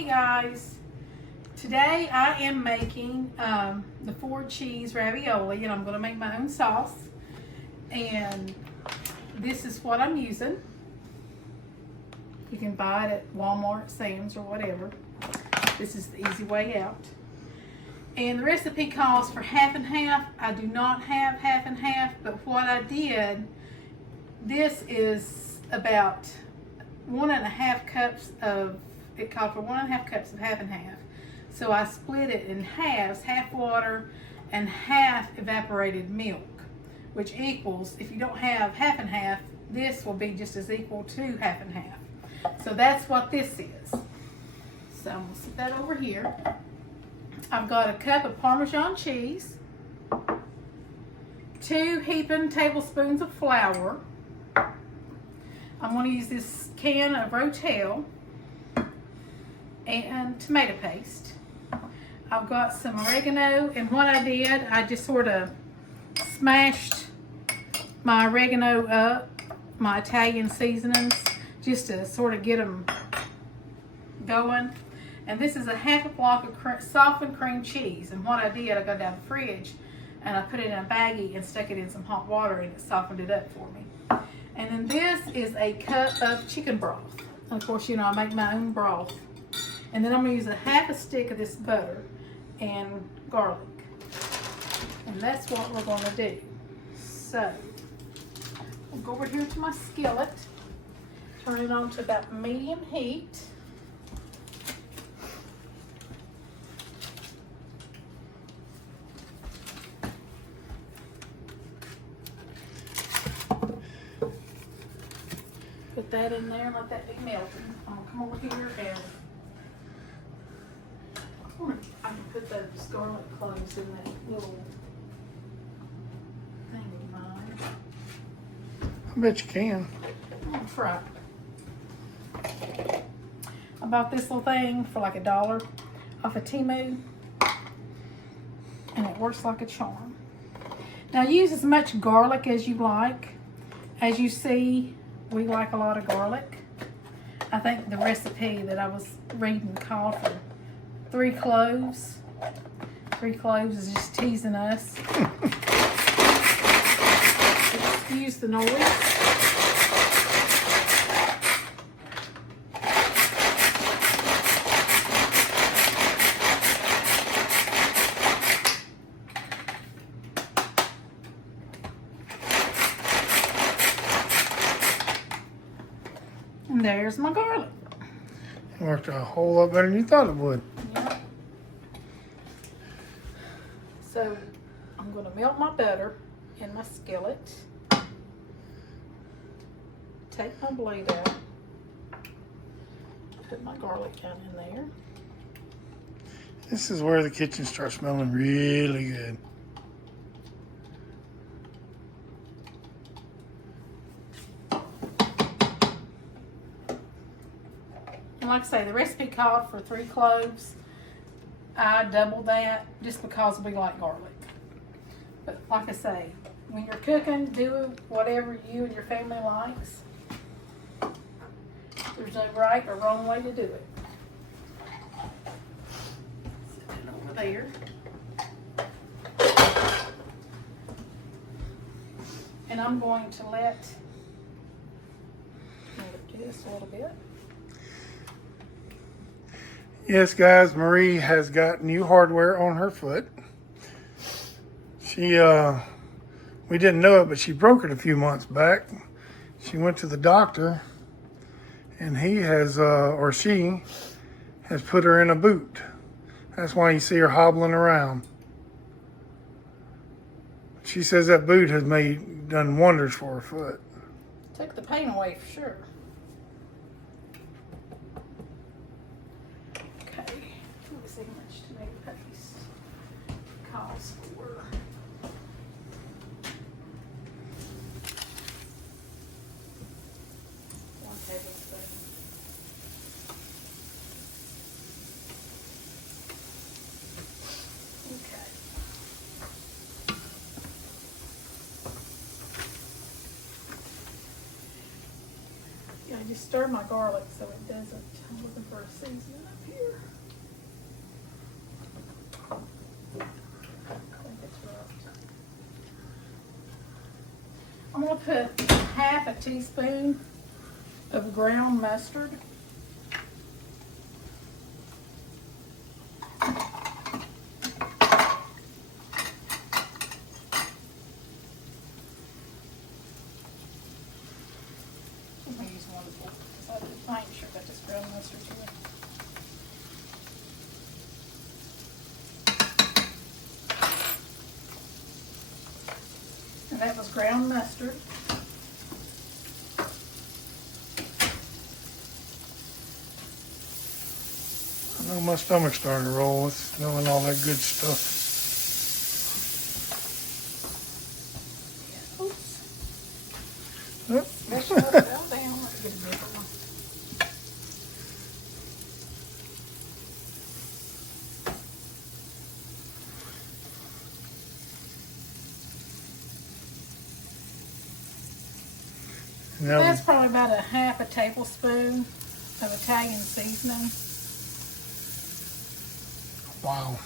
Hey guys, today I am making the 4 cheese ravioli, and I'm going to make my own sauce. And this is what I'm using. You can buy it at Walmart, Sam's, or whatever. This is the easy way out. And the recipe calls for half and half. I do not have half and half, but what I did, this is about 1.5 cups of, it called for 1.5 cups of half and half. So I split it in halves, half water and half evaporated milk, which equals, if you don't have half and half, this will be just as equal to half and half. So that's what this is. So I'm gonna set that over here. I've got a cup of Parmesan cheese, 2 heaping tablespoons of flour. I'm going to use this can of rotelle and tomato paste. I've got some oregano, and what I did, I just sort of smashed my oregano up, my Italian seasonings, just to sort of get them going. And this is a half a block of softened cream cheese. And what I did, I got down the fridge and I put it in a baggie and stuck it in some hot water, and it softened it up for me. And then this is a cup of chicken broth. And of course, you know, I make my own broth. And then I'm gonna use a half a stick of this butter and garlic. And that's what we're gonna do. So, I'll go over here to my skillet, turn it on to about medium heat. Put that in there and let that be melted. I'm gonna come over here and I can put those garlic cloves in that little thing of mine. I bet you can. I'm gonna try. I bought this little thing for like $1 off of Temu, and it works like a charm. Now use as much garlic as you like. As you see, we like a lot of garlic. I think the recipe that I was reading called for 3 cloves. 3 cloves is just teasing us. Excuse the noise. And there's my garlic. It worked a whole lot better than you thought it would. Yeah. So I'm going to melt my butter in my skillet. Take my blade out. Put my garlic down in there. This is where the kitchen starts smelling really good. Like I say, the recipe called for 3 cloves. I doubled that just because we like garlic. But like I say, when you're cooking, do whatever you and your family likes. There's no right or wrong way to do it. Set it over there. And I'm going to let it do this a little bit. Yes, guys, Marie has got new hardware on her foot. She, we didn't know it, but she broke it a few months back. She went to the doctor, and he has, or she has put her in a boot. That's why you see her hobbling around. She says that boot has done wonders for her foot. Took the pain away for sure. See how much tomato paste calls for. 1 tablespoon. Okay. Yeah, I just stir my garlic so it doesn't. I'm looking for a seasoning up here. a teaspoon of ground mustard. I'm going to use one bowl because I ain't sure about this ground mustard here. And that was ground mustard. I know my stomach's starting to roll with smelling all that good stuff. Yeah. Oops. That fell down. Let's get a bigger one. That's probably about a half a tablespoon of Italian seasoning. Wow.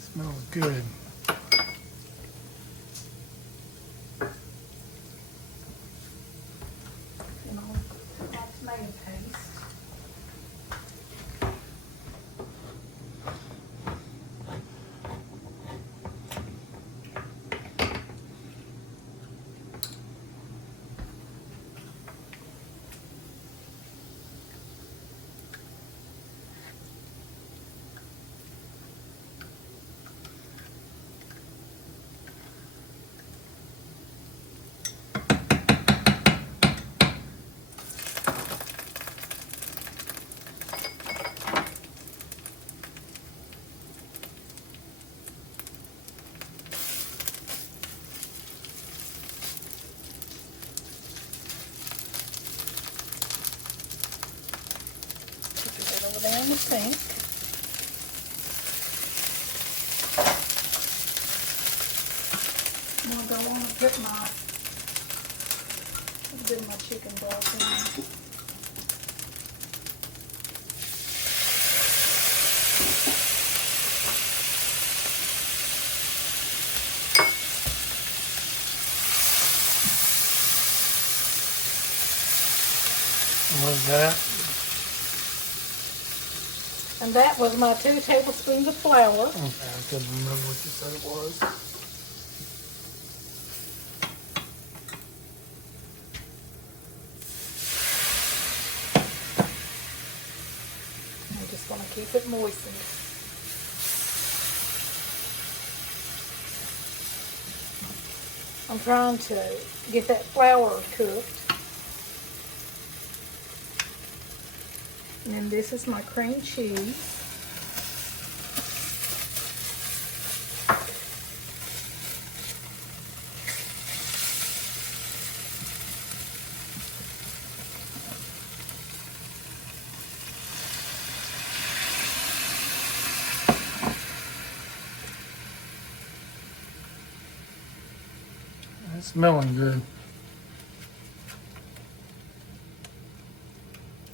Smells good. And I'll add tomato paste. Over there in the sink. I'm going to go on and put a bit of my chicken broth in. What was that? And that was my 2 tablespoons of flour. Okay, I couldn't remember what you said it was. I'm just going to keep it moistened. I'm trying to get that flour cooked. And then this is my cream cheese. It's smelling good.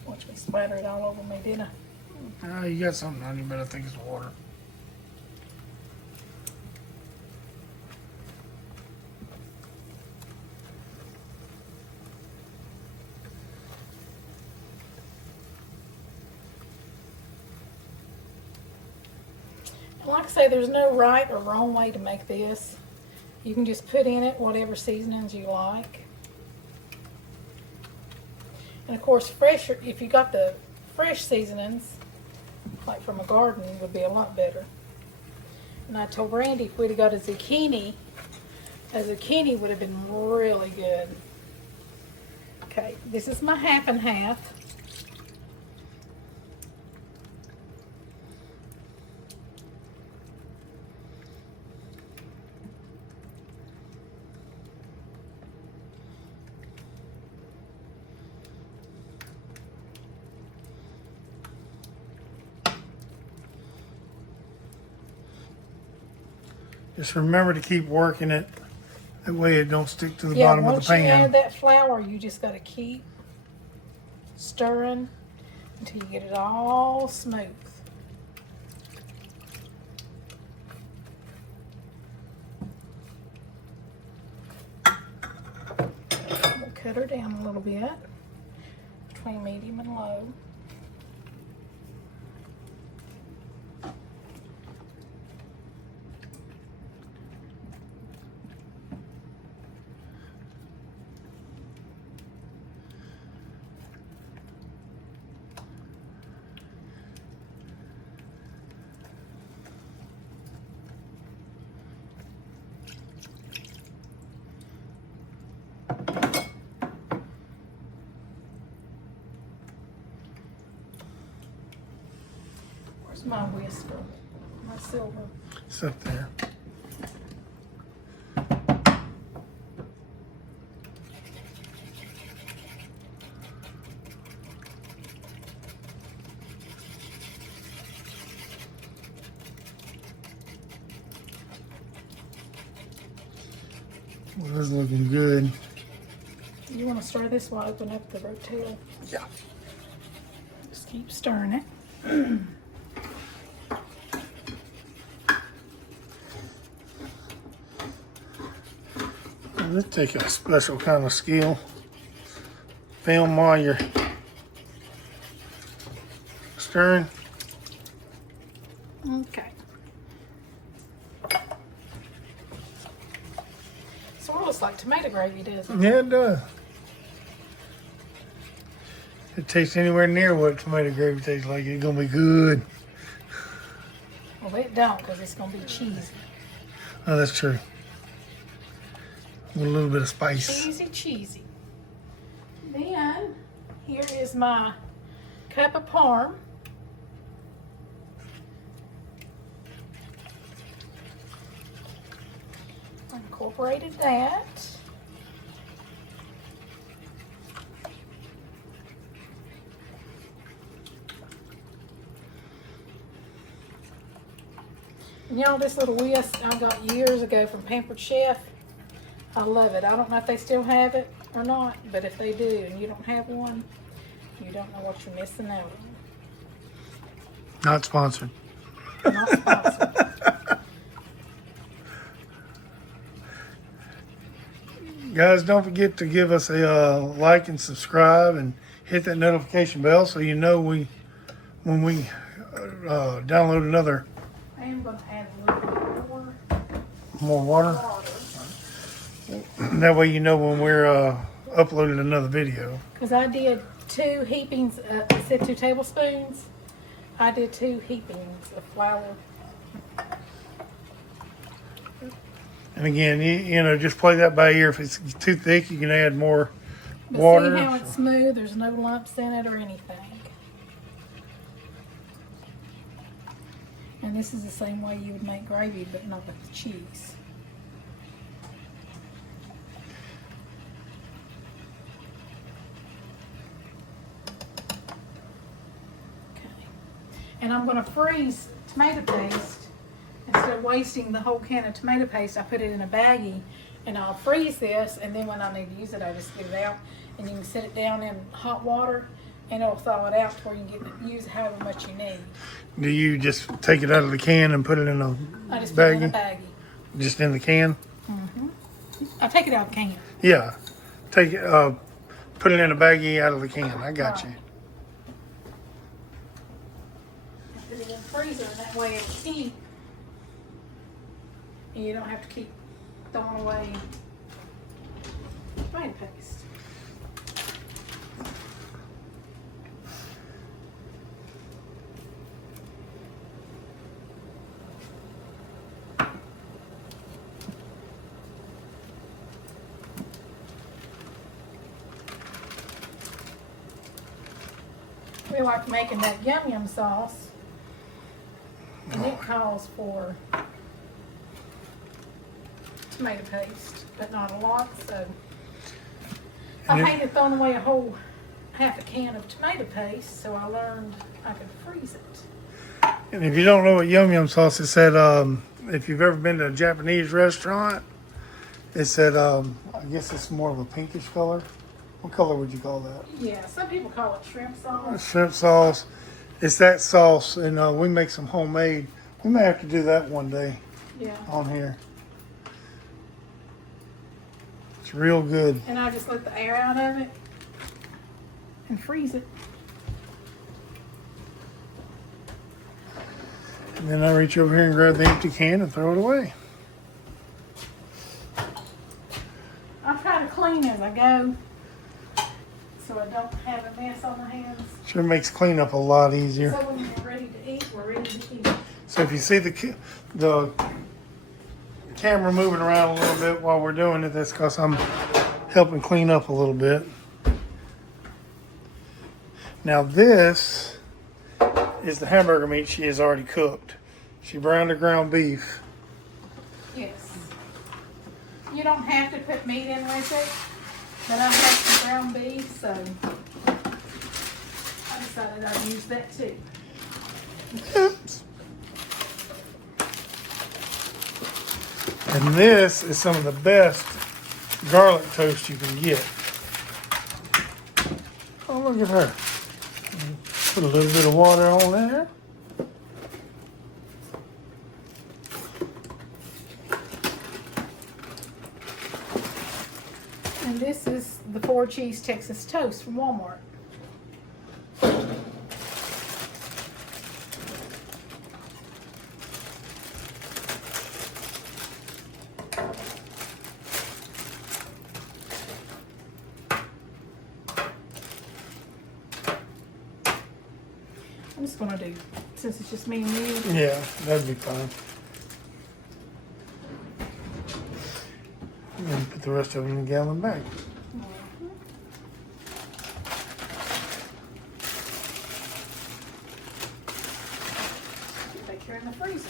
Watch me splatter it all over my dinner. You got something on you, but I think it's water. And like I say, there's no right or wrong way to make this. You can just put in it whatever seasonings you like. And of course, fresher, if you got the fresh seasonings, like from a garden, would be a lot better. And I told Randy if we'd have got a zucchini would have been really good. Okay, this is my half and half. Just remember to keep working it. That way it don't stick to the bottom of the pan. Once you add that flour, you just got to keep stirring until you get it all smooth. cut her down a little bit between medium and low. Where's my whisker? My silver. It's up there. Well, that's looking good. You want to stir this while I open up the rotelle? Yeah. Just keep stirring it. This take a special kind of skill. Film while you're stirring. Okay. Sort of looks like tomato gravy, doesn't it? Yeah, it does. If it tastes anywhere near what tomato gravy tastes like, it's gonna be good. Well, it don't, because it's going to be cheesy. Oh, that's true. With a little bit of spice. Cheesy. Then, here is my cup of parm. I incorporated that. You know, this little whisk I got years ago from Pampered Chef. I love it. I don't know if they still have it or not, but if they do and you don't have one, you don't know what you're missing out on. Not sponsored. Not sponsored. Guys, don't forget to give us a like and subscribe and hit that notification bell so you know when we download another. I am going to add a little bit More water. water. That way you know when we're uploading another video. Because I did 2 heapings, I said 2 tablespoons. I did 2 heapings of flour. And again, you know, just play that by ear. If it's too thick, you can add more But water. see how it's smooth? There's no lumps in it or anything. And this is the same way you would make gravy, but not with the cheese. Okay. And I'm going to freeze tomato paste. Instead of wasting the whole can of tomato paste, I put it in a baggie and I'll freeze this, and then when I need to use it, I just get it out. And you can set it down in hot water and it'll thaw it out to where you can use however much you need. Do you just take it out of the can and put it in a I just put it in a baggie? baggie. Just in the can? I take it out of the can. Yeah. Take it, put it in a baggie out of the can. I got you. Put it in the freezer, and that way it'll keep. And you don't have to keep throwing away tomato paste. We like making that yum yum sauce, and it calls for tomato paste, but not a lot. So I hated throwing away a whole half a can of tomato paste, so I learned I could freeze it. And if you don't know what yum yum sauce is, said if you've ever been to a Japanese restaurant, it said I guess it's more of a pinkish color. What color would you call that? Yeah, some people call it shrimp sauce. Shrimp sauce. It's that sauce, and we make some homemade. We may have to do that one day Yeah. on here. It's real good. And I just let the air out of it and freeze it. And then I reach over here and grab the empty can and throw it away. I try to clean as I go so I don't have a mess on my hands. Sure makes cleanup a lot easier. So when we're ready to eat, we're ready to eat. So if you see the camera moving around a little bit while we're doing it, that's because I'm helping clean up a little bit. Now this is the hamburger meat she has already cooked. She browned her ground beef. Yes. You don't have to put meat in with it, but I have some ground beef, so I decided I'd use that too. Oops. And this is some of the best garlic toast you can get. Oh, look at her. Put a little bit of water on there. And this is the 4 cheese Texas toast from Walmart. I'm just gonna do, since it's just me and you. Yeah, that'd be fine. And then put the rest of it in a gallon bag. Take care in the freezer.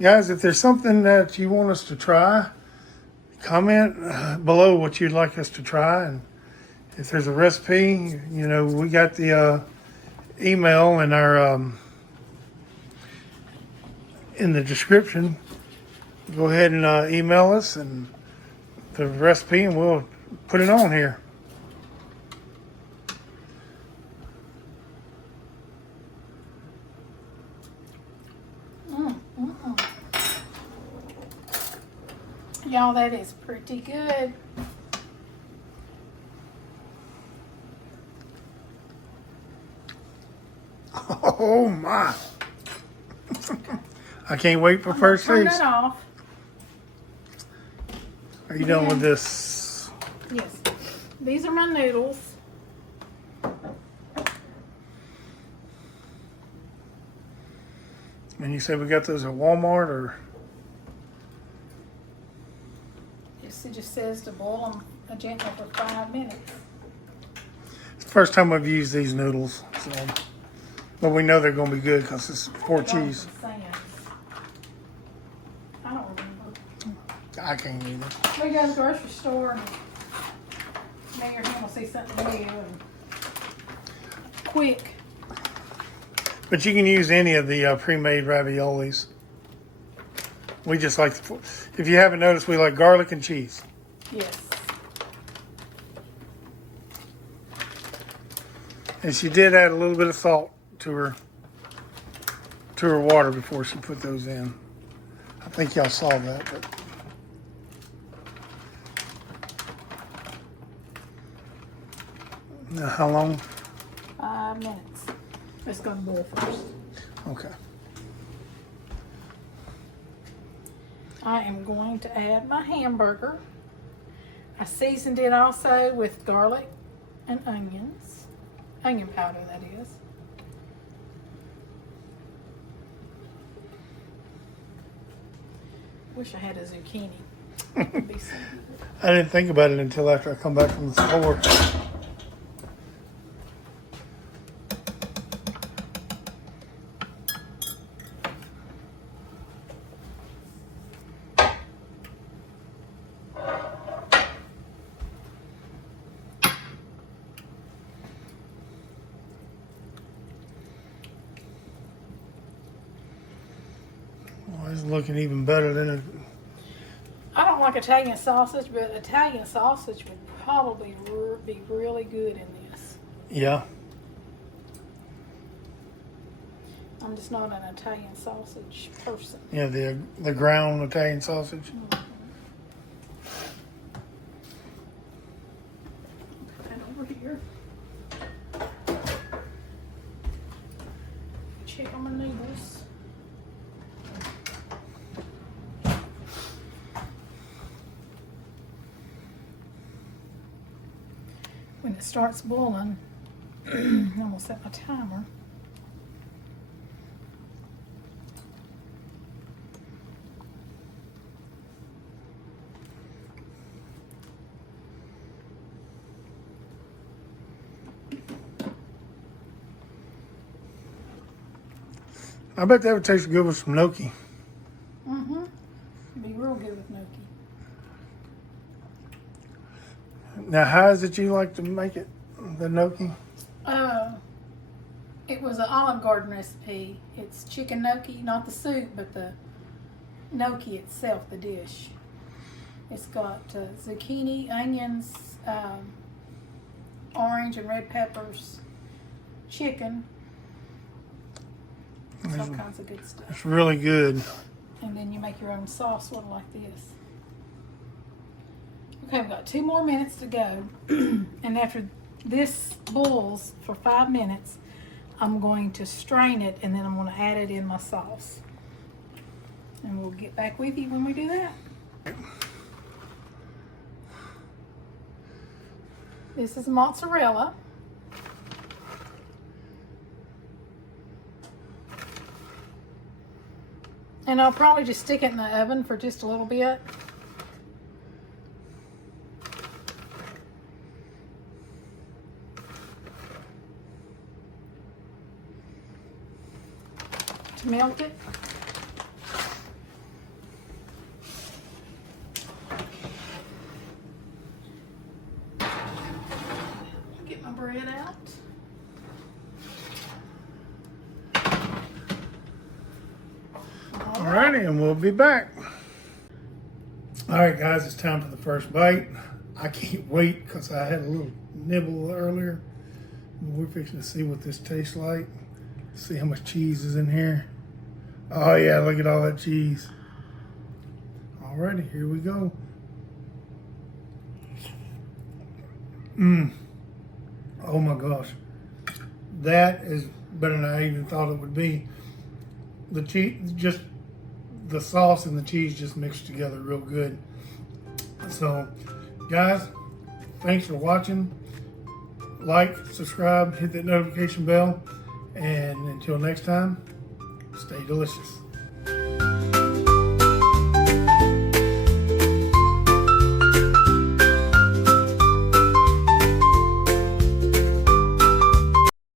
Guys, if there's something that you want us to try, comment below what you'd like us to try. And if there's a recipe, you know, we got the email in our in the description. Go ahead and email us and the recipe, and we'll put it on here. Y'all, that is pretty good. Oh my! I can't wait for first Turn taste. that off. Are you done with this? Yes. These are my noodles. And you said we got those at Walmart, or? It just says to boil them gently for 5 minutes. It's the first time I've used these noodles, so. But we know they're going to be good because it's 4 cheese. I don't remember. I can't either. We go to the grocery store and me or him will see something new and quick. But you can use any of the pre-made raviolis. We just like, if you haven't noticed, we like garlic and cheese. Yes. And she did add a little bit of salt to her water before she put those in. I think y'all saw that. But. Now, how long? 5 minutes. It's going to boil first. Okay. I am going to add my hamburger. I seasoned it also with garlic and onions. Onion powder, that is. Wish I had a zucchini. It'd be so good. I didn't think about it until after I come back from the store. Oh, it's looking even better than it. I don't like Italian sausage, but Italian sausage would probably be really good in this. Yeah. I'm just not an Italian sausage person. Yeah, the ground Italian sausage. Put that over here. Check on my noodles. When it starts boiling, I'm gonna set my timer. I bet that would taste good with some gnocchi. Mm-hmm. Be real good with gnocchi. Now, how is it you like to make it, the gnocchi? It was an Olive Garden recipe. It's chicken gnocchi, not the soup, but the gnocchi itself, the dish. It's got zucchini, onions, orange and red peppers, chicken. It's all kinds of good stuff. It's really good. And then you make your own sauce, one like this. Okay, we've got 2 more minutes to go. And after this boils for 5 minutes, I'm going to strain it and then I'm going to add it in my sauce. And we'll get back with you when we do that. This is mozzarella. And I'll probably just stick it in the oven for just a little bit. To melt it. Get my bread out. Alrighty, and we'll be back. Alright guys, it's time for the first bite. I can't wait because I had a little nibble earlier. We're fixing to see what this tastes like. See how much cheese is in here. Oh yeah, look at all that cheese. Alrighty, here we go. Oh my gosh. That is better than I even thought it would be. The cheese, just the sauce and the cheese just mixed together real good. So, guys, thanks for watching. Like, subscribe, hit that notification bell, and until next time, stay delicious.